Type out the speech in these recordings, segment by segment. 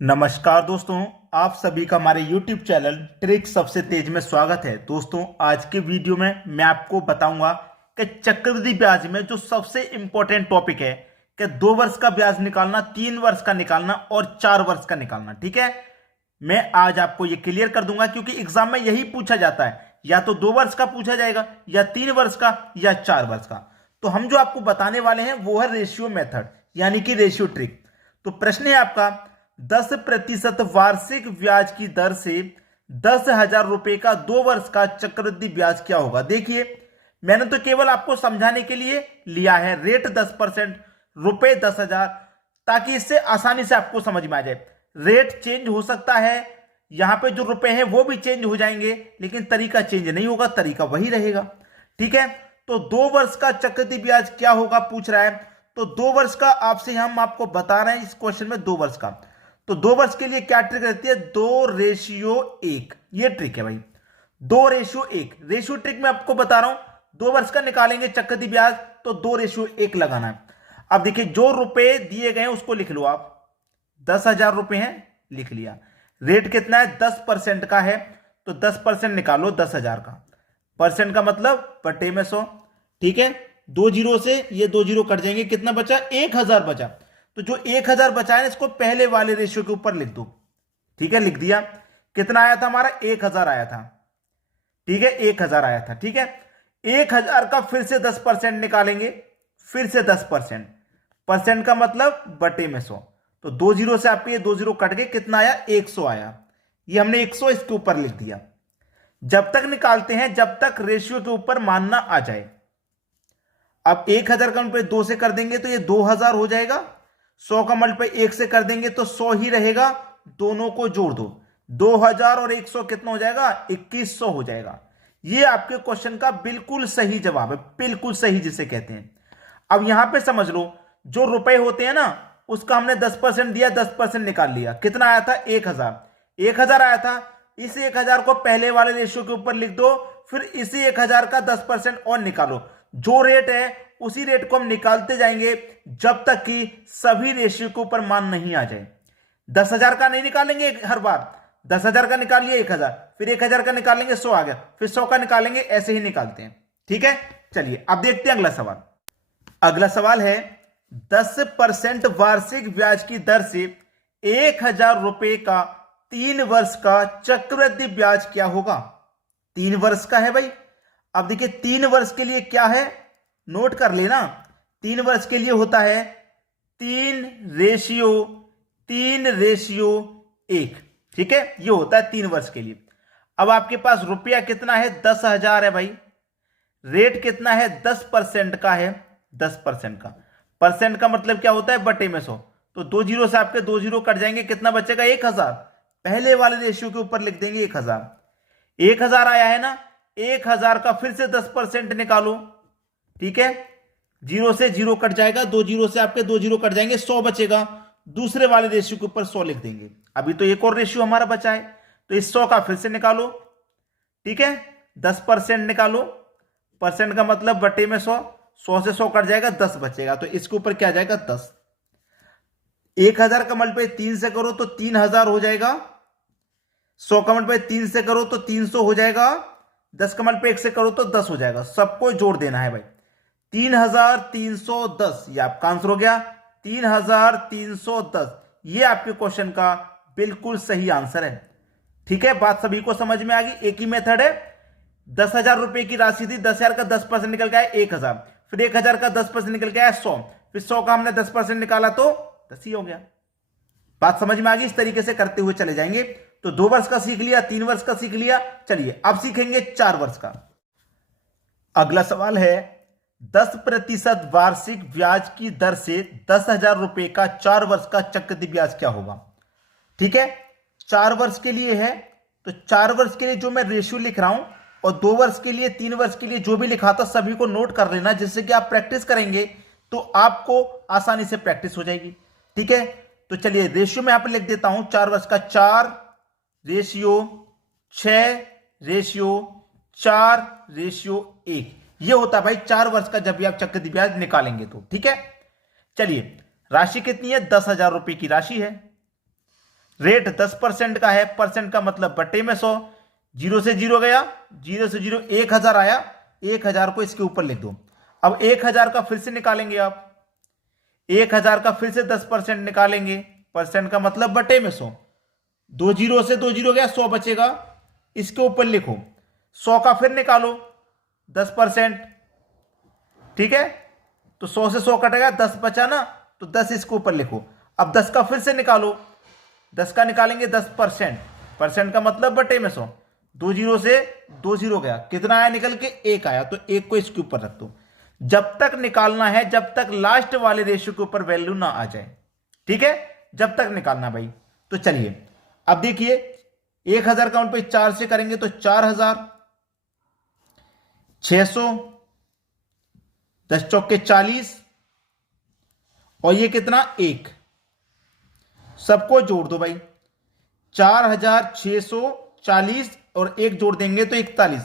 नमस्कार दोस्तों, आप सभी का हमारे YouTube चैनल ट्रिक सबसे तेज में स्वागत है। दोस्तों, आज के वीडियो में मैं आपको बताऊंगा कि चक्रवृद्धि ब्याज में जो सबसे इंपॉर्टेंट टॉपिक है कि 2 वर्ष का ब्याज निकालना, 3 वर्ष का निकालना और 4 वर्ष का निकालना। ठीक है, मैं आज आपको ये क्लियर कर दूंगा क्योंकि एग्जाम में यही पूछा जाता है, या तो 2 वर्ष का पूछा जाएगा या 3 वर्ष का या 4 वर्ष का। तो हम जो आपको बताने वाले हैं वो है रेशियो मेथड, यानी कि रेशियो ट्रिक। तो प्रश्न है आपका, 10% वार्षिक ब्याज की दर से 10,000 रुपए का 2 वर्ष का चक्रवृद्धि ब्याज क्या होगा। देखिए, मैंने तो केवल आपको समझाने के लिए लिया है रेट 10%, रुपए 10,000, ताकि इससे आसानी से आपको समझ में आ जाए। रेट चेंज हो सकता है, यहां पे जो रुपए हैं वो भी चेंज हो जाएंगे, लेकिन तरीका चेंज नहीं होगा, तरीका वही रहेगा। ठीक है, तो 2 वर्ष का चक्रवृद्धि ब्याज क्या होगा पूछ रहा है। तो 2 वर्ष का आपसे हम आपको बता रहे हैं इस क्वेश्चन में। 2 वर्ष का, तो 2 वर्ष के लिए क्या ट्रिक रहती है, 2:1। ये ट्रिक है भाई, 2:1। रेशियो ट्रिक में आपको बता रहा हूं, 2 वर्ष का निकालेंगे चक्रवृद्धि ब्याज तो 2:1 लगाना है। अब देखिए, जो रुपए दिए गए उसको लिख लो आप। 10,000 रुपए हैं, लिख लिया। रेट कितना है, 10% का है, तो 10% निकालो 10,000 का। परसेंट का मतलब बटे में 100। ठीक है, 2 जीरो से ये 2 जीरो कट जाएंगे, कितना बचा, 1,000 बचा। तो जो 1,000 बचा है इसको पहले वाले रेशियो के ऊपर लिख दो। ठीक है, लिख दिया। कितना आया था हमारा, 1,000 आया था। ठीक है, 1,000 आया था। ठीक है, 1,000 का फिर से 10% निकालेंगे, फिर से 10%। परसेंट का मतलब बटे में 100। तो 2 जीरो से आपके ये 2 जीरो कट गए, कितना आया, 100 आया। ये हमने 100 इसके ऊपर लिख दिया। जब तक निकालते हैं जब तक रेशियो के ऊपर मानना आ जाए। अब 1,000 का मल्टीप्लाई 2 से कर देंगे तो ये 2,000 हो जाएगा। 100 का मल्टीप्लाई 1 से कर देंगे तो 100 ही रहेगा। दोनों को जोड़ दो, 2,000 और 100 कितना हो जाएगा, 2,100 हो जाएगा। ये आपके क्वेश्चन का बिल्कुल सही जवाब है, बिल्कुल सही जिसे कहते हैं। अब यहां पे समझ लो, जो रुपए होते हैं ना, उसका हमने 10% दिया, 10% निकाल लिया। कितना आया था, 1,000। 1,000 आया था। इस 1,000 को पहले वाले रेशियो के ऊपर लिख दो, फिर इसी 1,000 का 10% और निकालो। जो रेट है उसी रेट को हम निकालते जाएंगे जब तक कि सभी रेशियो के ऊपर मान नहीं आ जाए। 10,000 का नहीं निकालेंगे हर बार, 10,000 का निकाल लिया 1,000, फिर 1,000 का निकालेंगे 100 आ गया, फिर 100 का निकालेंगे, ऐसे ही निकालते हैं। ठीक है, चलिए अब देखते हैं अगला सवाल। अगला सवाल है, 10% वार्षिक ब्याज की दर से 1,000 रुपए का 3 वर्ष का चक्रवृद्धि ब्याज क्या होगा। 3 वर्ष का है भाई। अब देखिए, 3 वर्ष के लिए क्या है, नोट कर लेना। 3 वर्ष के लिए होता है 3:1। ठीक है, ये होता है 3 वर्ष के लिए। अब आपके पास रुपया कितना है, 10,000 है भाई। रेट कितना है, 10% का है, 10% का। परसेंट का मतलब क्या होता है, बटे में 100। तो 2 जीरो से आपके 2 जीरो कट जाएंगे, कितना बचेगा, 1,000। पहले वाले रेशियो के ऊपर लिख देंगे 1,000। 1,000 आया है ना, 1,000 का फिर से 10% निकालो। ठीक है, 0 से 0 कट जाएगा, 2 जीरो से आपके 2 जीरो कट जाएंगे, 100 बचेगा। दूसरे वाले रेशियो के ऊपर 100 लिख देंगे। अभी तो एक और रेशियो हमारा बचा है, तो इस 100 का फिर से निकालो। ठीक है, 10% निकालो। परसेंट का मतलब बटे में 100। 100 से 100 कट जाएगा, 10 बचेगा, तो इसके ऊपर क्या आ जाएगा, 10। 1,000 का मल्टीप्लाई 3 से करो तो 3,000 हो जाएगा। 100 का मल्टीप्लाई 3 से करो तो 300 हो जाएगा। 10 का मल्टीप्लाई 1 से करो तो 10 हो जाएगा। सबको जोड़ देना है भाई। 3,310 ये आपका आंसर हो गया, 3,310। ये आपके क्वेश्चन का बिल्कुल सही आंसर है। ठीक है, बात सभी को समझ में आ गई। एक ही मेथड है। 10,000 रुपए की राशि थी, 10,000 का 10% निकल गया 1,000, फिर 1,000 का 10% निकल गया 100, फिर 100 का हमने 10% निकाला तो 10 ही हो गया। बात समझ में आ गई। इस तरीके से करते हुए चले जाएंगे। तो 2 वर्ष का सीख लिया, 3 वर्ष का सीख लिया। चलिए अब सीखेंगे 4 वर्ष का। अगला सवाल है, 10% वार्षिक ब्याज की दर से 10,000 रुपए का 4 वर्ष का चक्रवृद्धि ब्याज क्या होगा। ठीक है, 4 वर्ष के लिए है, तो 4 वर्ष के लिए जो मैं रेशियो लिख रहा हूं, और 2 वर्ष के लिए, 3 वर्ष के लिए जो भी लिखा था सभी को नोट कर लेना, जिससे कि आप प्रैक्टिस करेंगे तो आपको आसानी से प्रैक्टिस हो जाएगी। ठीक है, तो चलिए रेशियो में यहां पर लिख देता हूं। 4 वर्ष का 4:6:4:1 ये होता है भाई 4 वर्ष का, जब भी आप चक्रवृद्धि ब्याज निकालेंगे तो। ठीक है, चलिए राशि कितनी है, 10,000 रुपए की राशि है। रेट 10% का है, परसेंट का मतलब बटे में 100, 0 से 0 गया, 0 से 0 1000 आया, 1000 को इसके ऊपर लिख दो। अब 1000 का फिर से निकालेंगे आप, 1000 का फिर से 10% निकालेंगे, परसेंट का मतलब बटे में 100, 2 0 से 2 0 गया, 100 बचेगा, इसके ऊपर लिखो, 100 का फिर निकालो 10%, ठीक है, तो 100 से 100 कटेगा, 10 बचा ना, तो 10 इसके ऊपर लिखो। अब 10 का फिर से निकालो, 10 का निकालेंगे 10%, परसेंट का मतलब बटे में 100, 2 0 से 2 0 गया, कितना आया निकल के 1 आया, तो 1 को इसके ऊपर रख दो। जब तक निकालना है, जब तक लास्ट वाले रेशियो के ऊपर वैल्यू ना आ जाए, ठीक है, जब तक निकालना भाई। तो चलिए अब देखिए 1000 काउंट पे 4 से करेंगे तो 4600, 10 चौके 40, और ये कितना 1, सबको जोड़ दो भाई, 4640 और 1 जोड़ देंगे तो 41,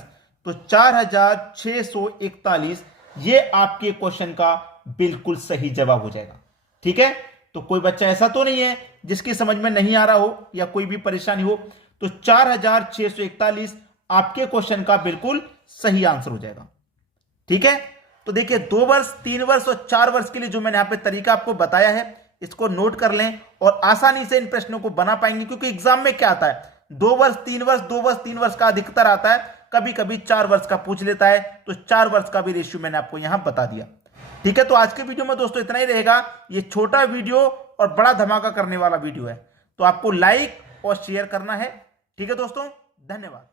तो 4641, ये आपके क्वेश्चन का बिल्कुल सही जवाब हो जाएगा। ठीक है, तो कोई बच्चा ऐसा तो नहीं है जिसकी समझ में नहीं आ रहा हो या कोई भी परेशानी हो, तो 4641 आपके क्वेश्चन का बिल्कुल सही आंसर हो जाएगा। ठीक है, तो देखिए 2 वर्ष, 3 वर्ष और 4 वर्ष के लिए जो मैंने यहां पे तरीका आपको बताया है, इसको नोट कर लें और आसानी से इन प्रश्नों को बना पाएंगे, क्योंकि एग्जाम में क्या आता है 2 वर्ष 3 वर्ष 2 वर्ष 3 वर्ष का अधिकतर आता है, कभी कभी 4 वर्ष का पूछ लेता है, तो 4 वर्ष का भी रेशियो मैंने आपको यहां बता दिया। ठीक है, तो आज के वीडियो में दोस्तों इतना ही रहेगा। ये छोटा वीडियो और बड़ा धमाका करने वाला वीडियो है, तो आपको लाइक और शेयर करना है। ठीक है दोस्तों, धन्यवाद।